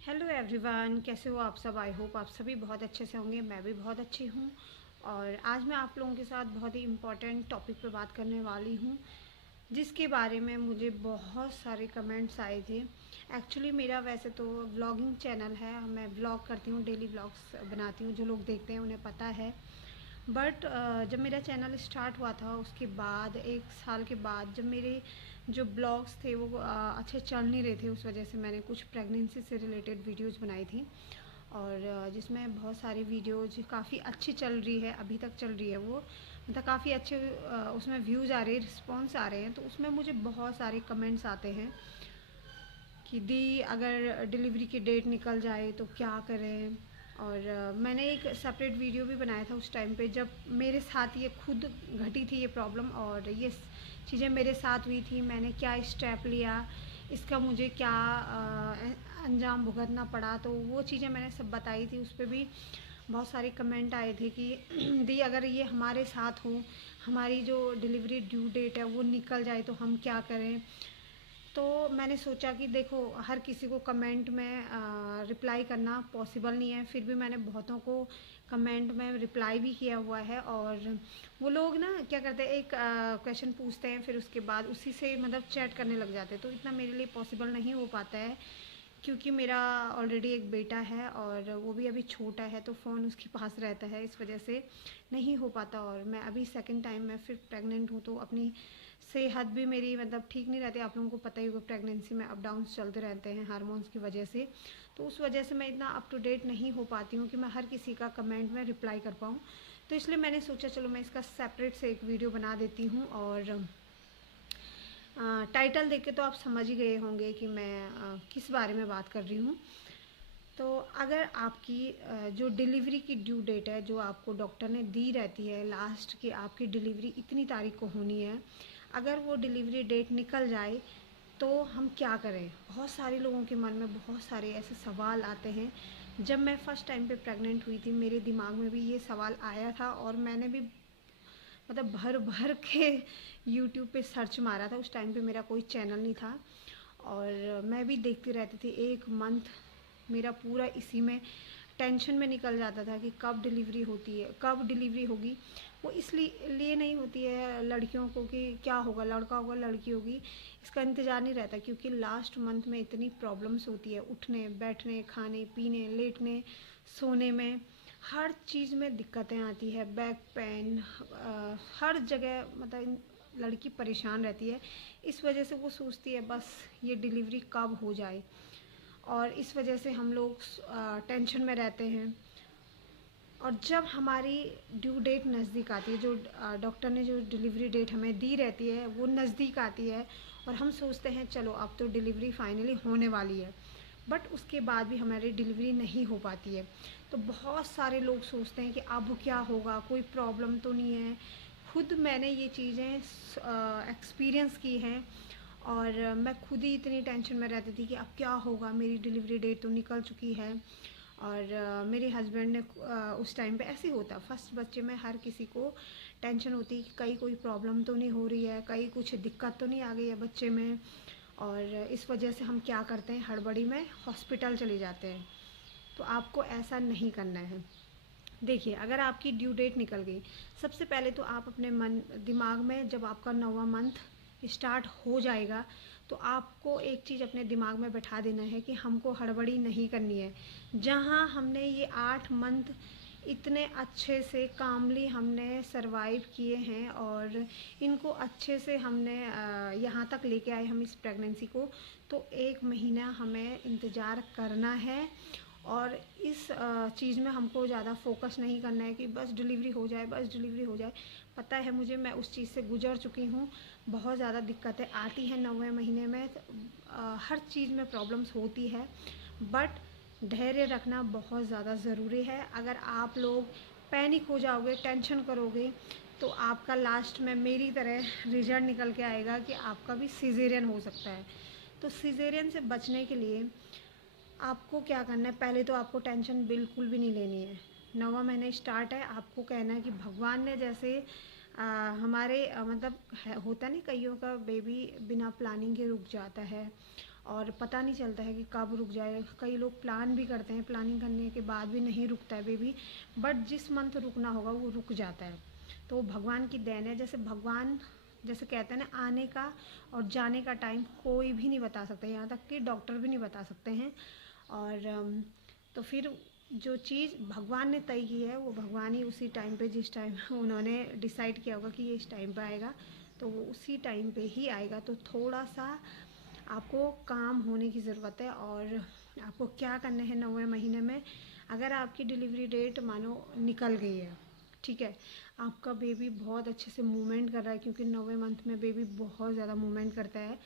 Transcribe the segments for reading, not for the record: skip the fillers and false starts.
Hello everyone, कैसे हो आप सब। आई होप आप सभी बहुत अच्छे से होंगे। मैं भी बहुत अच्छी हूँ। और आज मैं आप लोगों के साथ बहुत ही इम्पोर्टेंट टॉपिक पे बात करने वाली हूँ, जिसके बारे में मुझे बहुत सारे कमेंट्स आए थे। एक्चुअली मेरा वैसे तो व्लॉगिंग चैनल है, मैं व्लॉग करती हूँ, डेली व्लॉग्स बनाती हूँ। जो लोग देखते हैं उन्हें पता है। बट जब मेरा चैनल स्टार्ट हुआ था उसके बाद 1 साल के बाद जब मेरे जो ब्लॉग्स थे वो अच्छे चल नहीं रहे थे, उस वजह से मैंने कुछ प्रेगनेंसी से रिलेटेड वीडियोस बनाई थी। और जिसमें बहुत सारी वीडियोज काफ़ी अच्छी चल रही है, अभी तक चल रही है वो। मतलब काफ़ी अच्छे उसमें व्यूज़ आ रहे हैं, रिस्पॉन्स आ रहे हैं। तो उसमें मुझे बहुत सारे कमेंट्स आते हैं कि दी अगर डिलीवरी की डेट निकल जाए तो क्या करें। और मैंने एक सेपरेट वीडियो भी बनाया था उस टाइम पे, जब मेरे साथ ये खुद घटी थी ये प्रॉब्लम और ये चीज़ें मेरे साथ हुई थी। मैंने क्या स्टेप लिया, इसका मुझे क्या अंजाम भुगतना पड़ा, तो वो चीज़ें मैंने सब बताई थी। उस पर भी बहुत सारे कमेंट आए थे कि दी अगर ये हमारे साथ हो, हमारी जो डिलीवरी ड्यू डेट है वो निकल जाए तो हम क्या करें। तो मैंने सोचा कि देखो, हर किसी को कमेंट में रिप्लाई करना पॉसिबल नहीं है। फिर भी मैंने बहुतों को कमेंट में रिप्लाई भी किया हुआ है। और वो लोग ना क्या करते हैं, एक क्वेश्चन पूछते हैं, फिर उसके बाद उसी से मतलब चैट करने लग जाते हैं। तो इतना मेरे लिए पॉसिबल नहीं हो पाता है, क्योंकि मेरा ऑलरेडी एक बेटा है और वो भी अभी छोटा है, तो फ़ोन उसके पास रहता है, इस वजह से नहीं हो पाता। और मैं अभी सेकंड टाइम मैं फिर प्रेग्नेंट हूँ, तो अपनी सेहत भी मेरी मतलब ठीक नहीं रहती। आप लोगों को पता ही होगा, प्रेगनेंसी में अप डाउन्स चलते रहते हैं हार्मोन्स की वजह से। तो उस वजह से मैं इतना अप टू डेट नहीं हो पाती हूँ कि मैं हर किसी का कमेंट में रिप्लाई कर पाऊँ। तो इसलिए मैंने सोचा चलो मैं इसका सेपरेट से एक वीडियो बना देती हूँ। और टाइटल देख के तो आप समझ ही गए होंगे कि मैं किस बारे में बात कर रही हूँ। तो अगर आपकी जो डिलीवरी की ड्यू डेट है, जो आपको डॉक्टर ने दी रहती है लास्ट की, आपकी डिलीवरी इतनी तारीख को होनी है, अगर वो डिलीवरी डेट निकल जाए तो हम क्या करें। बहुत सारे लोगों के मन में बहुत सारे ऐसे सवाल आते हैं। जब मैं फ़र्स्ट टाइम पे प्रेग्नेंट हुई थी, मेरे दिमाग में भी ये सवाल आया था और मैंने भी मतलब भर भर के यूट्यूब पे सर्च मारा था। उस टाइम पे मेरा कोई चैनल नहीं था और मैं भी देखती रहती थी। 1 मंथ मेरा पूरा इसी में टेंशन में निकल जाता था कि कब डिलीवरी होती है, कब डिलीवरी होगी। वो इसलिए नहीं होती है लड़कियों को कि क्या होगा, लड़का होगा लड़की होगी, इसका इंतज़ार नहीं रहता। क्योंकि लास्ट मंथ में इतनी प्रॉब्लम्स होती है, उठने बैठने, खाने पीने, लेटने, सोने में, हर चीज़ में दिक्कतें आती है। बैक पेन, हर जगह मतलब लड़की परेशान रहती है। इस वजह से वो सोचती है बस ये डिलीवरी कब हो जाए, और इस वजह से हम लोग टेंशन में रहते हैं। और जब हमारी ड्यू डेट नज़दीक आती है, जो डॉक्टर ने जो डिलीवरी डेट हमें दी रहती है वो नज़दीक आती है, और हम सोचते हैं चलो अब तो डिलीवरी फाइनली होने वाली है, बट उसके बाद भी हमारी डिलीवरी नहीं हो पाती है। तो बहुत सारे लोग सोचते हैं कि अब क्या होगा, कोई प्रॉब्लम तो नहीं है। खुद मैंने ये चीज़ें एक्सपीरियंस की हैं और मैं खुद ही इतनी टेंशन में रहती थी कि अब क्या होगा, मेरी डिलीवरी डेट तो निकल चुकी है। और मेरे हस्बैंड ने उस टाइम पे ऐसे ही होता, फर्स्ट बच्चे में हर किसी को टेंशन होती कि कहीं कोई प्रॉब्लम तो नहीं हो रही है, कहीं कुछ दिक्कत तो नहीं आ गई है बच्चे में। और इस वजह से हम क्या करते हैं, हड़बड़ी में हॉस्पिटल चले जाते हैं। तो आपको ऐसा नहीं करना है। देखिए, अगर आपकी ड्यू डेट निकल गई, सबसे पहले तो आप अपने मन दिमाग में, जब आपका 9वां मंथ स्टार्ट हो जाएगा, तो आपको एक चीज़ अपने दिमाग में बैठा देना है कि हमको हड़बड़ी नहीं करनी है। जहाँ हमने ये 8 मंथ इतने अच्छे से कामली हमने सरवाइव किए हैं और इनको अच्छे से हमने यहाँ तक लेके आए हम इस प्रेगनेंसी को, तो 1 महीना हमें इंतज़ार करना है। और इस चीज़ में हमको ज़्यादा फोकस नहीं करना है कि बस डिलीवरी हो जाए, बस डिलीवरी हो जाए। पता है मुझे, मैं उस चीज़ से गुजर चुकी हूँ। बहुत ज़्यादा दिक्कतें आती हैं 9वें महीने में। हर चीज़ में प्रॉब्लम्स होती है, बट धैर्य रखना बहुत ज़्यादा ज़रूरी है। अगर आप लोग पैनिक हो जाओगे, टेंशन करोगे, तो आपका लास्ट में मेरी तरह रिजल्ट निकल के आएगा कि आपका भी सिजेरियन हो सकता है। तो सिजेरियन से बचने के लिए आपको क्या करना है, पहले तो आपको टेंशन बिल्कुल भी नहीं लेनी है। 9वां महीना स्टार्ट है, आपको कहना है कि भगवान ने जैसे हमारे मतलब होता नहीं, कईयों का बेबी बिना प्लानिंग के रुक जाता है और पता नहीं चलता है कि कब रुक जाए। कई लोग प्लान भी करते हैं, प्लानिंग करने के बाद भी नहीं रुकता है बेबी, बट जिस मंथ रुकना होगा वो रुक जाता है। तो भगवान की देन है। जैसे भगवान जैसे कहते हैं ना, आने का और जाने का टाइम कोई भी नहीं बता सकता, यहाँ तक कि डॉक्टर भी नहीं बता सकते हैं। और तो फिर जो चीज़ भगवान ने तय की है वो भगवान ही उसी टाइम पे, जिस टाइम उन्होंने डिसाइड किया होगा कि ये इस टाइम पे आएगा, तो वो उसी टाइम पे ही आएगा। तो थोड़ा सा आपको काम होने की ज़रूरत है। और आपको क्या करना है 9वें महीने में, अगर आपकी डिलीवरी डेट मानो निकल गई है, ठीक है, आपका बेबी बहुत अच्छे से मूवमेंट कर रहा है, क्योंकि 9वें मंथ में बेबी बहुत ज़्यादा मूवमेंट करता है,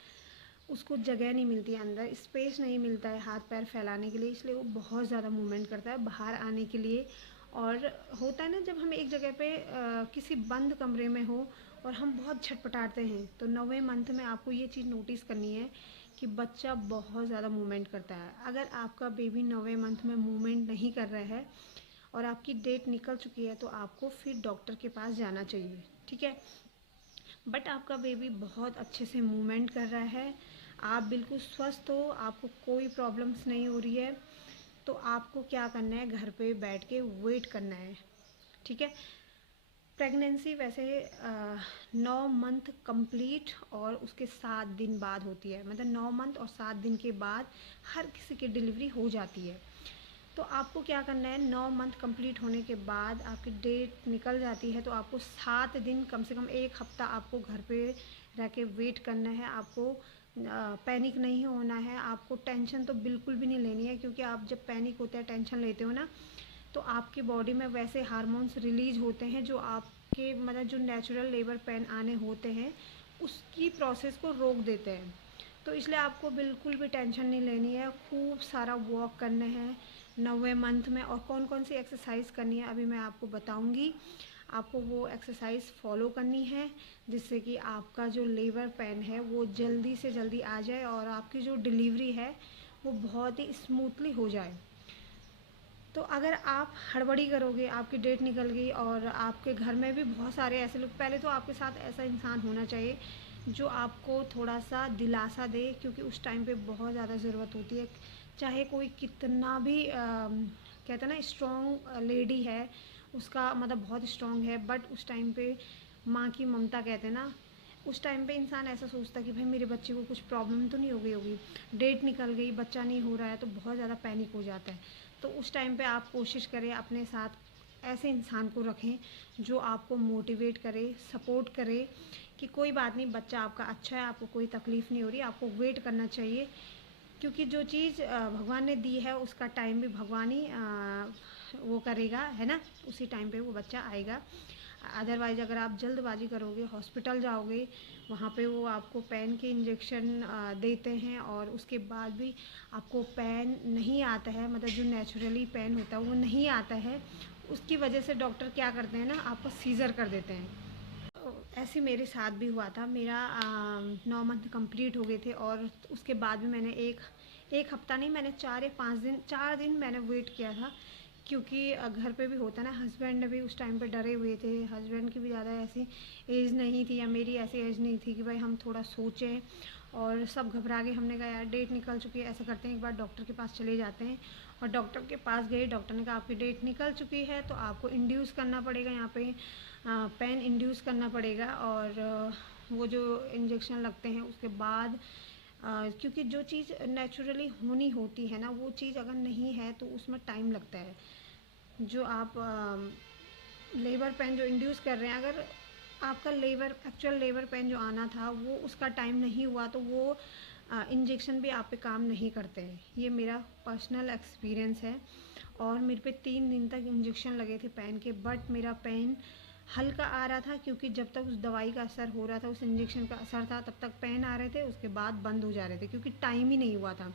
उसको जगह नहीं मिलती है, अंदर स्पेस नहीं मिलता है हाथ पैर फैलाने के लिए, इसलिए वो बहुत ज़्यादा मूवमेंट करता है बाहर आने के लिए। और होता है ना, जब हम एक जगह पे किसी बंद कमरे में हो और हम बहुत छटपटाते हैं, तो 9वें मंथ में आपको ये चीज़ नोटिस करनी है कि बच्चा बहुत ज़्यादा मूवमेंट करता है। अगर आपका बेबी 9वें मंथ में मूवमेंट नहीं कर रहा है और आपकी डेट निकल चुकी है, तो आपको फिर डॉक्टर के पास जाना चाहिए, ठीक है। बट आपका बेबी बहुत अच्छे से मूवमेंट कर रहा है, आप बिल्कुल स्वस्थ हो, आपको कोई प्रॉब्लम्स नहीं हो रही है, तो आपको क्या करना है, घर पे बैठ के वेट करना है, ठीक है। प्रेगनेंसी वैसे 9 मंथ कंप्लीट और उसके 7 दिन बाद होती है, मतलब 9 मंथ और 7 दिन के बाद हर किसी की डिलीवरी हो जाती है। तो आपको क्या करना है, 9 मंथ कंप्लीट होने के बाद आपकी डेट निकल जाती है, तो आपको 7 दिन, कम से कम 1 हफ्ता आपको घर पे रह के वेट करना है। आपको पैनिक नहीं होना है, आपको टेंशन तो बिल्कुल भी नहीं लेनी है, क्योंकि आप जब पैनिक होते हैं, टेंशन लेते हो ना, तो आपकी बॉडी में वैसे हार्मोन्स रिलीज होते हैं जो आपके मतलब जो नेचुरल लेबर पेन आने होते हैं उसकी प्रोसेस को रोक देते हैं। तो इसलिए आपको बिल्कुल भी टेंशन नहीं लेनी है, खूब सारा वॉक करना है 9वें मंथ में। और कौन कौन सी एक्सरसाइज करनी है अभी मैं आपको बताऊंगी, आपको वो एक्सरसाइज फॉलो करनी है, जिससे कि आपका जो लेबर पेन है वो जल्दी से जल्दी आ जाए और आपकी जो डिलीवरी है वो बहुत ही स्मूथली हो जाए। तो अगर आप हड़बड़ी करोगे, आपकी डेट निकल गई और आपके घर में भी बहुत सारे ऐसे लोग, पहले तो आपके साथ ऐसा इंसान होना चाहिए जो आपको थोड़ा सा दिलासा दे, क्योंकि उस टाइम पे बहुत ज़्यादा ज़रूरत होती है। चाहे कोई कितना भी कहते हैं ना स्ट्रॉन्ग लेडी है, उसका मतलब बहुत स्ट्रॉन्ग है, बट उस टाइम पे माँ की ममता कहते हैं ना, उस टाइम पे इंसान ऐसा सोचता है कि भाई मेरे बच्चे को कुछ प्रॉब्लम तो नहीं हो गई होगी, डेट निकल गई, बच्चा नहीं हो रहा है, तो बहुत ज़्यादा पैनिक हो जाता है। तो उस टाइम पे आप कोशिश करें अपने साथ ऐसे इंसान को रखें जो आपको मोटिवेट करे, सपोर्ट करे कि कोई बात नहीं, बच्चा आपका अच्छा है, आपको कोई तकलीफ़ नहीं हो रही, आपको वेट करना चाहिए, क्योंकि जो चीज़ भगवान ने दी है उसका टाइम भी भगवान ही वो करेगा, है ना, उसी टाइम पे वो बच्चा आएगा। अदरवाइज़ अगर आप जल्दबाजी करोगे, हॉस्पिटल जाओगे, वहाँ पे वो आपको पेन के इंजेक्शन देते हैं और उसके बाद भी आपको पेन नहीं आता है, मतलब जो नेचुरली पेन होता है वो नहीं आता है, उसकी वजह से डॉक्टर क्या करते हैं ना, आपको सीज़र कर देते हैं। ऐसे मेरे साथ भी हुआ था, मेरा 9 मंथ कंप्लीट हो गए थे और उसके बाद भी मैंने एक हफ्ता नहीं, मैंने 4 दिन मैंने वेट किया था, क्योंकि घर पे भी होता ना, हस्बैंड भी उस टाइम पे डरे हुए थे, हस्बैंड की भी ज़्यादा ऐसी एज नहीं थी या मेरी ऐसी एज नहीं थी कि भाई हम थोड़ा सोचें, और सब घबरा गए। हमने कहा यार डेट निकल चुकी है, ऐसा करते हैं एक बार डॉक्टर के पास चले जाते हैं। और डॉक्टर के पास गए, डॉक्टर ने कहा आपकी डेट निकल चुकी है, तो आपको इंड्यूस करना पड़ेगा, यहाँ पे पेन इंड्यूस करना पड़ेगा, और वो जो इंजेक्शन लगते हैं उसके बाद क्योंकि जो चीज़ नेचुरली होनी होती है ना, वो चीज़ अगर नहीं है तो उसमें टाइम लगता है। जो आप लेबर पेन जो इंड्यूस कर रहे हैं, अगर आपका एक्चुअल लेबर पेन जो आना था वो उसका टाइम नहीं हुआ, तो वो इंजेक्शन भी आप पे काम नहीं करते हैं। ये मेरा पर्सनल एक्सपीरियंस है। और मेरे पे 3 दिन तक इंजेक्शन लगे थे पेन के, बट मेरा पेन हल्का आ रहा था, क्योंकि जब तक उस दवाई का असर हो रहा था, उस इंजेक्शन का असर था, तब तक पेन आ रहे थे, उसके बाद बंद हो जा रहे थे, क्योंकि टाइम ही नहीं हुआ था।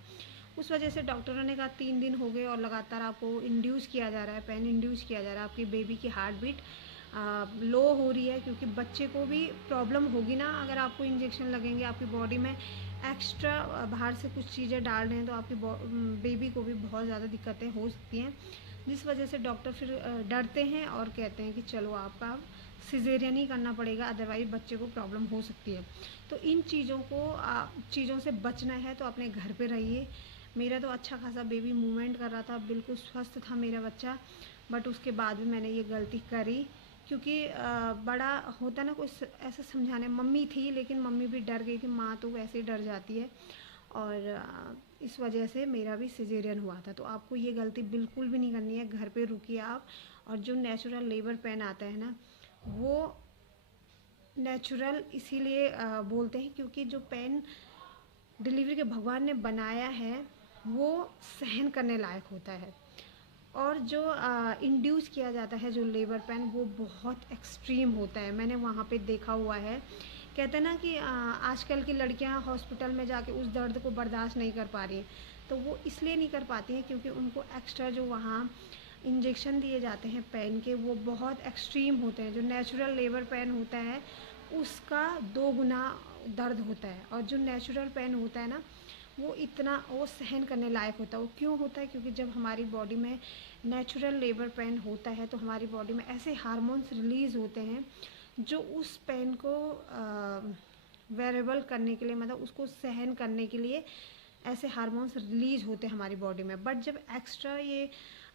उस वजह से डॉक्टरों ने कहा 3 दिन हो गए और लगातार आपको इंड्यूस किया जा रहा है, पेन इंड्यूस किया जा रहा है, आपकी बेबी की हार्ट बीट लो हो रही है, क्योंकि बच्चे को भी प्रॉब्लम होगी ना, अगर आपको इंजेक्शन लगेंगे, आपकी बॉडी में एक्स्ट्रा बाहर से कुछ चीज़ें डाल रहे हैं, तो आपकी बेबी को भी बहुत ज़्यादा दिक्कतें हो सकती हैं, जिस वजह से डॉक्टर फिर डरते हैं और कहते हैं कि चलो आपका सिजेरियन ही करना पड़ेगा, अदरवाइज बच्चे को प्रॉब्लम हो सकती है। तो इन चीज़ों से बचना है तो अपने घर पे रहिए। मेरा तो अच्छा खासा बेबी मूवमेंट कर रहा था, बिल्कुल स्वस्थ था मेरा बच्चा, बट उसके बाद भी मैंने ये गलती करी, क्योंकि बड़ा होता ना कोई ऐसा समझाने, मम्मी थी लेकिन मम्मी भी डर गई थी, माँ तो वैसे ही डर जाती है, और इस वजह से मेरा भी सिजेरियन हुआ था। तो आपको ये गलती बिल्कुल भी नहीं करनी है, घर पे रुकिए आप। और जो नेचुरल लेबर पेन आता है ना, वो नेचुरल इसीलिए बोलते हैं क्योंकि जो पेन डिलीवरी के भगवान ने बनाया है वो सहन करने लायक होता है। और जो इंड्यूस किया जाता है जो लेबर पेन, वो बहुत एक्सट्रीम होता है, मैंने वहाँ पे देखा हुआ है। कहते हैं ना कि आजकल की लड़कियाँ हॉस्पिटल में जाके उस दर्द को बर्दाश्त नहीं कर पा रही हैं, तो वो इसलिए नहीं कर पाती हैं क्योंकि उनको एक्स्ट्रा जो वहाँ इंजेक्शन दिए जाते हैं पेन के, वो बहुत एक्सट्रीम होते हैं। जो नेचुरल लेबर पेन होता है उसका 2 गुना दर्द होता है, और जो नेचुरल पेन होता है ना, वो सहन करने लायक होता है। वो क्यों होता है? क्योंकि जब हमारी बॉडी में नेचुरल लेबर पेन होता है तो हमारी बॉडी में ऐसे हार्मोन्स रिलीज़ होते हैं जो उस पेन को वेरेबल करने के लिए, मतलब उसको सहन करने के लिए ऐसे हार्मोन्स रिलीज़ होते हैं हमारी बॉडी में। बट जब एक्स्ट्रा ये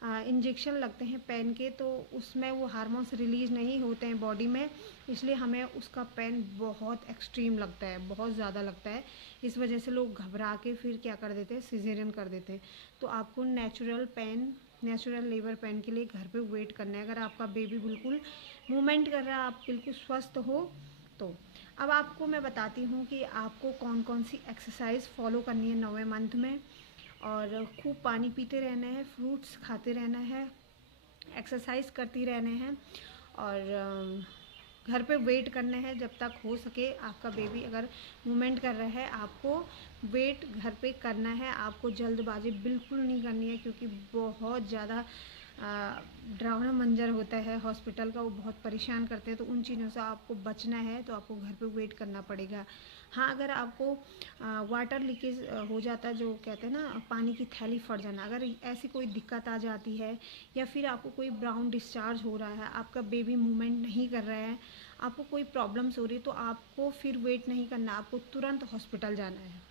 इंजेक्शन लगते हैं पेन के, तो उसमें वो हार्मोन्स रिलीज़ नहीं होते हैं बॉडी में, इसलिए हमें उसका पेन बहुत एक्सट्रीम लगता है, बहुत ज़्यादा लगता है। इस वजह से लोग घबरा के फिर क्या कर देते हैं, सिजेरियन कर देते हैं। तो आपको नेचुरल लेबर पेन के लिए घर पे वेट करना है। अगर आपका बेबी बिल्कुल मूवमेंट कर रहा है, आप बिल्कुल स्वस्थ हो, तो अब आपको मैं बताती हूँ कि आपको कौन कौन सी एक्सरसाइज फॉलो करनी है 9वें मंथ में। और खूब पानी पीते रहना है, फ्रूट्स खाते रहना है, एक्सरसाइज करती रहने हैं, और घर पे वेट करना है जब तक हो सके। आपका बेबी अगर मूवमेंट कर रहा है, आपको वेट घर पे करना है। आपको जल्दबाजी बिल्कुल नहीं करनी है, क्योंकि बहुत ज़्यादा डरावना मंजर होता है हॉस्पिटल का, वो बहुत परेशान करते हैं। तो उन चीज़ों से आपको बचना है, तो आपको घर पे वेट करना पड़ेगा। हाँ, अगर आपको वाटर लीकेज हो जाता है, जो कहते हैं ना पानी की थैली फट जाना, अगर ऐसी कोई दिक्कत आ जाती है, या फिर आपको कोई ब्राउन डिस्चार्ज हो रहा है, आपका बेबी मूवमेंट नहीं कर रहा है, आपको कोई प्रॉब्लम्स हो रही है, तो आपको फिर वेट नहीं करना, आपको तुरंत हॉस्पिटल जाना है।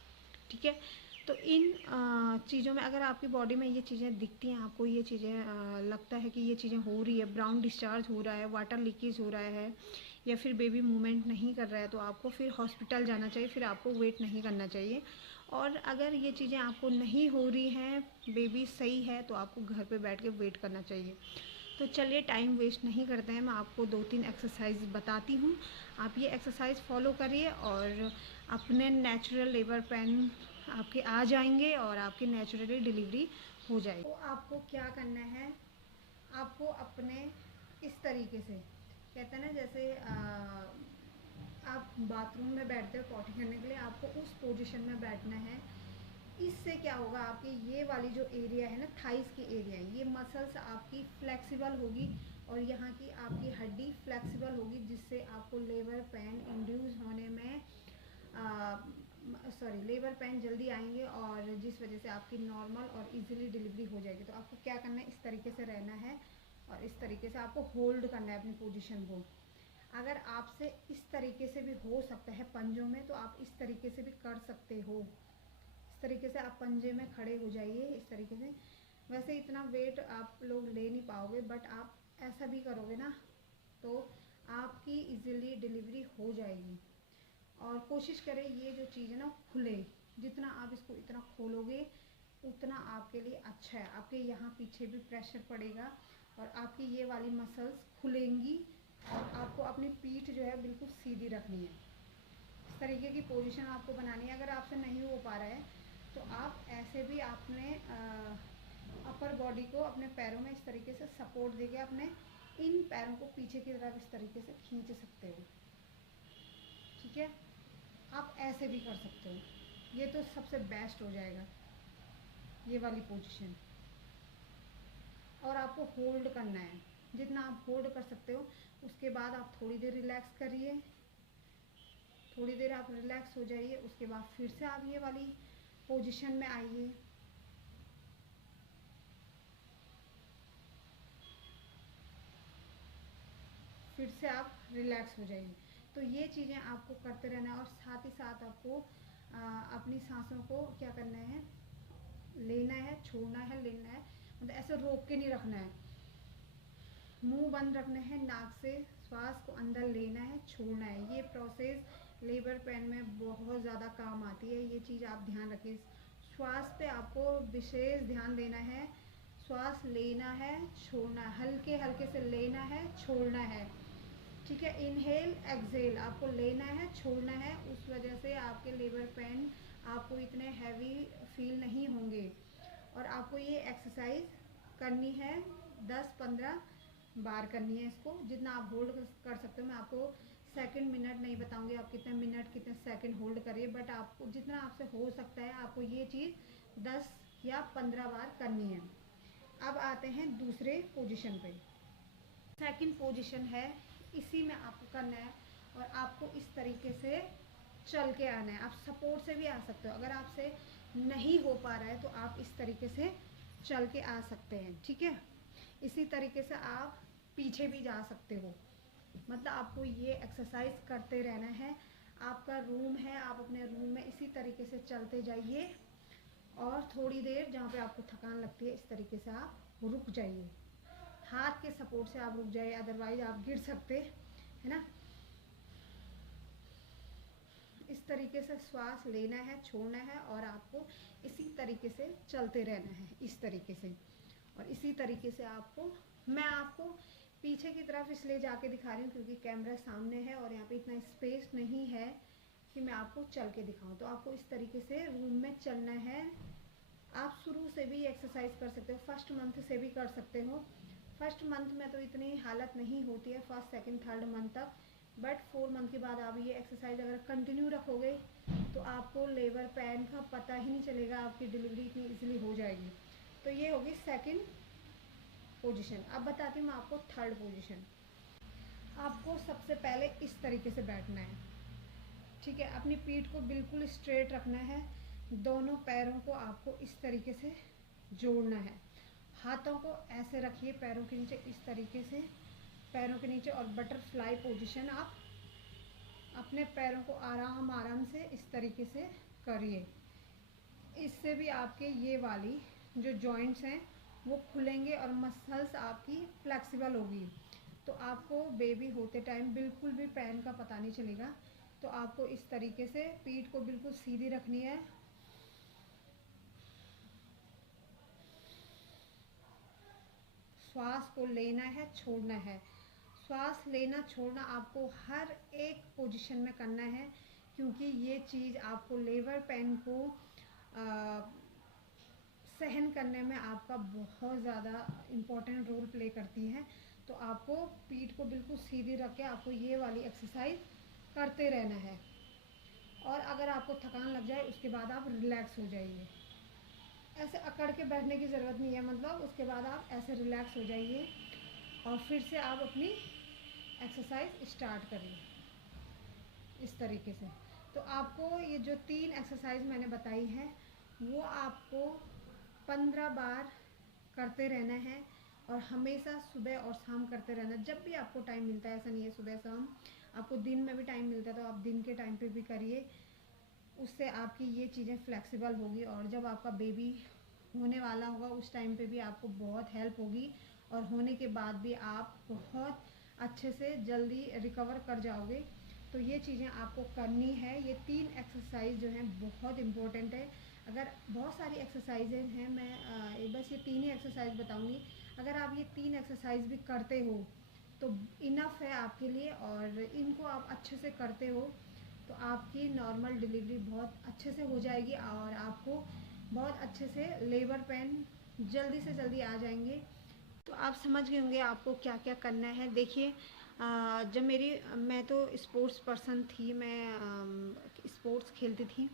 ठीक है? तो इन चीज़ों में अगर आपकी बॉडी में ये चीज़ें दिखती हैं, आपको ये चीज़ें लगता है कि ये चीज़ें हो रही है, ब्राउन डिस्चार्ज हो रहा है, वाटर लीकेज हो रहा है, या फिर बेबी मूवमेंट नहीं कर रहा है, तो आपको फिर हॉस्पिटल जाना चाहिए, फिर आपको वेट नहीं करना चाहिए। और अगर ये चीज़ें आपको नहीं हो रही हैं, बेबी सही है, तो आपको घर पे बैठ के वेट करना चाहिए। तो चलिए टाइम वेस्ट नहीं करते हैं, मैं आपको 2-3 एक्सरसाइज बताती हूँ। आप ये एक्सरसाइज फॉलो करिए और अपने नेचुरल लेबर पेन आपके आ जाएंगे और आपकी नेचुरली डिलीवरी हो जाएगी। तो आपको क्या करना है, आपको अपने इस तरीके से, कहते हैं ना जैसे आप बाथरूम में बैठते हो पॉटी करने के लिए, आपको उस पोजीशन में बैठना है। इससे क्या होगा, आपकी ये वाली जो एरिया है ना, थाइस की एरिया, ये मसल्स आपकी फ्लेक्सिबल होगी, और यहाँ की आपकी हड्डी फ्लेक्सिबल होगी, जिससे आपको लेबर पेन इंड्यूस होने में लेबर पेन जल्दी आएंगे, और जिस वजह से आपकी नॉर्मल और इजीली डिलीवरी हो जाएगी। तो आपको क्या करना है, इस तरीके से रहना है, और इस तरीके से आपको होल्ड करना है अपनी पोजीशन को। अगर आपसे इस तरीके से भी हो सकता है पंजों में, तो आप इस तरीके से भी कर सकते हो। इस तरीके से आप पंजे में खड़े हो जाइए, इस तरीके से। वैसे इतना वेट आप लोग ले नहीं पाओगे, बट आप ऐसा भी करोगे ना, तो आपकी इजीली डिलीवरी हो जाएगी। और कोशिश करें ये जो चीज़ है ना खुले, जितना आप इसको इतना खोलोगे उतना आपके लिए अच्छा है। आपके यहाँ पीछे भी प्रेशर पड़ेगा, और आपकी ये वाली मसल्स खुलेंगी, और आपको अपनी पीठ जो है बिल्कुल सीधी रखनी है। इस तरीके की पोजीशन आपको बनानी है। अगर आपसे नहीं हो पा रहा है, तो आप ऐसे भी अपने अपर बॉडी को अपने पैरों में इस तरीके से सपोर्ट देके अपने इन पैरों को पीछे की तरफ इस तरीके से खींच सकते हो। ठीक है? आप ऐसे भी कर सकते हो, ये तो सबसे बेस्ट हो जाएगा ये वाली पोजीशन। और आपको होल्ड करना है, जितना आप होल्ड कर सकते हो। उसके बाद आप थोड़ी देर रिलैक्स करिए, थोड़ी देर आप रिलैक्स हो जाइए, उसके बाद फिर से आप ये वाली पोजीशन में आइए। फिर से आप रिलैक्स हो जाइए। तो ये चीज़ें आपको करते रहना है और साथ ही साथ आपको अपनी सांसों को क्या करना है, लेना है, छोड़ना है, लेना है, मतलब ऐसे रोक के नहीं रखना है। मुंह बंद रखना है, नाक से श्वास को अंदर लेना है, छोड़ना है। ये प्रोसेस लेबर पेन में बहुत ज़्यादा काम आती है, ये चीज़ आप ध्यान रखिए। श्वास पे आपको विशेष ध्यान देना है। श्वास लेना है, छोड़ना है, हल्के हल्के से लेना है, छोड़ना है, ठीक है। इनहेल एक्सहेल आपको लेना है, छोड़ना है। उस वजह से आपके लेबर पेन आपको इतने हैवी फील नहीं होंगे। और आपको ये एक्सरसाइज करनी है 10-15 बार करनी है। इसको जितना आप होल्ड कर सकते हो, मैं आपको सेकंड मिनट नहीं बताऊंगी आप कितने मिनट कितने सेकंड होल्ड करिए, बट आपको जितना आपसे हो सकता है आपको ये चीज़ 10 या 15 बार करनी है। अब आते हैं दूसरे पोजीशन पे। सेकंड पोजीशन है, इसी में आपको करना है और आपको इस तरीके से चल के आना है। आप सपोर्ट से भी आ सकते हो, अगर आपसे नहीं हो पा रहा है तो आप इस तरीके से चल के आ सकते हैं, ठीक है। इसी तरीके से आप पीछे भी जा सकते हो, मतलब आपको ये एक्सरसाइज करते रहना है। आपका रूम है, आप अपने रूम में इसी तरीके से चलते जाइए और थोड़ी देर जहाँ पे आपको थकान लगती है इस तरीके से आप रुक जाइए। हाथ के सपोर्ट से आप रुक जाइए, अदरवाइज आप गिर सकते है ना। इस तरीके से श्वास लेना है, छोड़ना है और आपको इसी तरीके से चलते रहना है, इस तरीके से। और इसी तरीके से आपको, मैं आपको पीछे की तरफ इसलिए जाके दिखा रही हूँ क्योंकि कैमरा सामने है और यहाँ पे इतना स्पेस नहीं है कि मैं आपको चल के दिखाऊं। तो आपको इस तरीके से रूम में चलना है। आप शुरू से भी एक्सरसाइज कर सकते हो, फर्स्ट मंथ से भी कर सकते हो। फर्स्ट मंथ में तो इतनी हालत नहीं होती है, फर्स्ट सेकंड थर्ड मंथ तक, बट 4 मंथ के बाद आप ये एक्सरसाइज अगर कंटिन्यू रखोगे तो आपको लेबर पेन का पता ही नहीं चलेगा, आपकी डिलीवरी इतनी इजीली हो जाएगी। तो ये होगी सेकंड पोजीशन। अब बताती हूँ मैं आपको थर्ड पोजीशन। आपको सबसे पहले इस तरीके से बैठना है, ठीक है। अपनी पीठ को बिल्कुल स्ट्रेट रखना है, दोनों पैरों को आपको इस तरीके से जोड़ना है। हाथों को ऐसे रखिए पैरों के नीचे, इस तरीके से पैरों के नीचे, और बटरफ्लाई पोजीशन आप अपने पैरों को आराम आराम से इस तरीके से करिए। इससे भी आपके ये वाली जो जॉइंट्स हैं वो खुलेंगे और मसल्स आपकी फ्लेक्सिबल होगी। तो आपको बेबी होते टाइम बिल्कुल भी पेन का पता नहीं चलेगा। तो आपको इस तरीके से पीठ को बिल्कुल सीधी रखनी है, श्वास को लेना है, छोड़ना है। श्वास लेना छोड़ना आपको हर एक पोजीशन में करना है, क्योंकि ये चीज़ आपको लेबर पेन को सहन करने में आपका बहुत ज़्यादा इम्पोर्टेंट रोल प्ले करती है। तो आपको पीठ को बिल्कुल सीधी रख के आपको ये वाली एक्सरसाइज करते रहना है। और अगर आपको थकान लग जाए उसके बाद आप रिलैक्स हो जाइए। ऐसे अकड़ के बैठने की ज़रूरत नहीं है, मतलब उसके बाद आप ऐसे रिलैक्स हो जाइए और फिर से आप अपनी एक्सरसाइज स्टार्ट करिए इस तरीके से। तो आपको ये जो 3 एक्सरसाइज मैंने बताई है वो आपको 15 बार करते रहना है और हमेशा सुबह और शाम करते रहना, जब भी आपको टाइम मिलता है। ऐसा नहीं है सुबह शाम, आपको दिन में भी टाइम मिलता है तो आप दिन के टाइम पे भी करिए। उससे आपकी ये चीज़ें फ्लेक्सिबल होगी और जब आपका बेबी होने वाला होगा उस टाइम पे भी आपको बहुत हेल्प होगी और होने के बाद भी आप बहुत अच्छे से जल्दी रिकवर कर जाओगे। तो ये चीज़ें आपको करनी है। ये 3 एक्सरसाइज जो हैं बहुत इम्पोर्टेंट है। अगर बहुत सारी एक्सरसाइजें हैं, मैं बस ये 3 ही एक्सरसाइज बताऊंगी। अगर आप ये 3 एक्सरसाइज भी करते हो तो इनफ है आपके लिए, और इनको आप अच्छे से करते हो तो आपकी नॉर्मल डिलीवरी बहुत अच्छे से हो जाएगी और आपको बहुत अच्छे से लेबर पेन जल्दी से जल्दी आ जाएंगे। तो आप समझ गए होंगे आपको क्या क्या करना है। देखिए, जब मैं तो स्पोर्ट्स पर्सन थी, मैं स्पोर्ट्स खेलती थी,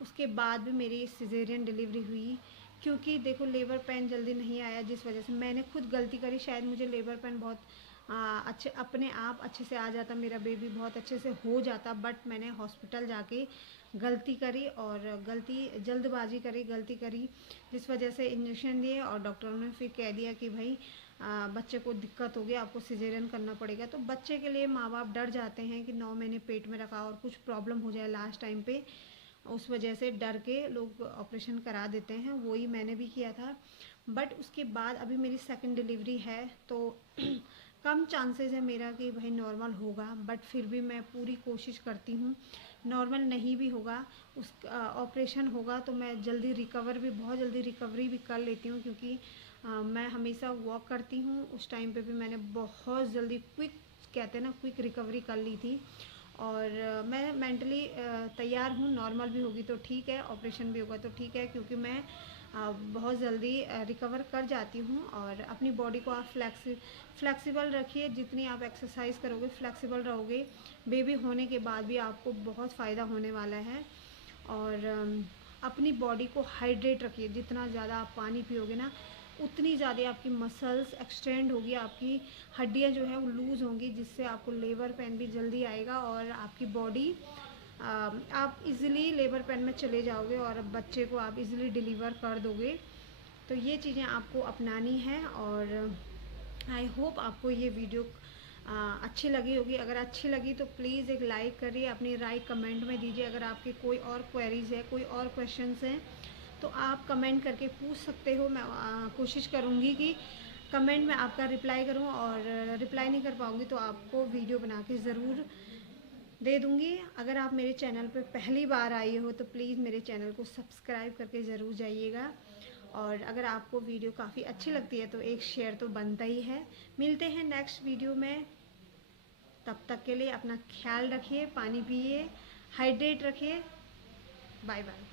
उसके बाद भी मेरी सिजेरियन डिलीवरी हुई। क्योंकि देखो लेबर पेन जल्दी नहीं आया, जिस वजह से मैंने खुद गलती करी। शायद मुझे लेबर पेन बहुत अपने आप अच्छे से आ जाता, मेरा बेबी बहुत अच्छे से हो जाता, बट मैंने हॉस्पिटल जाके गलती करी और जल्दबाजी करी, गलती करी, जिस वजह से इंजेक्शन दिए और डॉक्टरों ने फिर कह दिया कि भाई बच्चे को दिक्कत होगी, आपको सिजेरियन करना पड़ेगा। तो बच्चे के लिए माँ बाप डर जाते हैं कि 9 महीने पेट में रखा और कुछ प्रॉब्लम हो जाए लास्ट टाइम पे, उस वजह से डर के लोग ऑपरेशन करा देते हैं। वही मैंने भी किया था। बट उसके बाद अभी मेरी सेकंड डिलीवरी है, तो कम चांसेस है मेरा कि भाई नॉर्मल होगा, बट फिर भी मैं पूरी कोशिश करती हूँ। नॉर्मल नहीं भी होगा, उस ऑपरेशन होगा तो मैं जल्दी रिकवर भी, बहुत जल्दी रिकवरी भी कर लेती हूँ, क्योंकि मैं हमेशा वॉक करती हूँ। उस टाइम पे भी मैंने बहुत जल्दी क्विक, कहते हैं ना, क्विक रिकवरी कर ली थी। और मैं मेंटली तैयार हूँ, नॉर्मल भी होगी तो ठीक है, ऑपरेशन भी होगा तो ठीक है, क्योंकि मैं बहुत जल्दी रिकवर कर जाती हूँ। और अपनी बॉडी को आप फ्लेक्सिबल रखिए, जितनी आप एक्सरसाइज करोगे, फ्लेक्सिबल रहोगे, बेबी होने के बाद भी आपको बहुत फ़ायदा होने वाला है। और अपनी बॉडी को हाइड्रेट रखिए, जितना ज़्यादा आप पानी पियोगे ना, उतनी ज़्यादा आपकी मसल्स एक्सटेंड होगी, आपकी हड्डियाँ जो है वो लूज़ होंगी, जिससे आपको लेबर पेन भी जल्दी आएगा और आपकी बॉडी, आप इजीली लेबर पेन में चले जाओगे और बच्चे को आप इजीली डिलीवर कर दोगे। तो ये चीज़ें आपको अपनानी है। और आई होप आपको ये वीडियो अच्छी लगी होगी। अगर अच्छी लगी तो प्लीज़ एक लाइक करिए, अपनी राय कमेंट में दीजिए। अगर आपके कोई और क्वेरीज़ है, कोई और क्वेश्चंस हैं, तो आप कमेंट करके पूछ सकते हो। मैं कोशिश करूँगी कि कमेंट में आपका रिप्लाई करूँ, और रिप्लाई नहीं कर पाऊँगी तो आपको वीडियो बना के ज़रूर दे दूँगी। अगर आप मेरे चैनल पर पहली बार आए हो तो प्लीज़ मेरे चैनल को सब्सक्राइब करके ज़रूर जाइएगा। और अगर आपको वीडियो काफ़ी अच्छी लगती है तो एक शेयर तो बनता ही है। मिलते हैं नेक्स्ट वीडियो में, तब तक के लिए अपना ख्याल रखिए, पानी पिए, हाइड्रेट रखिए। Bye bye.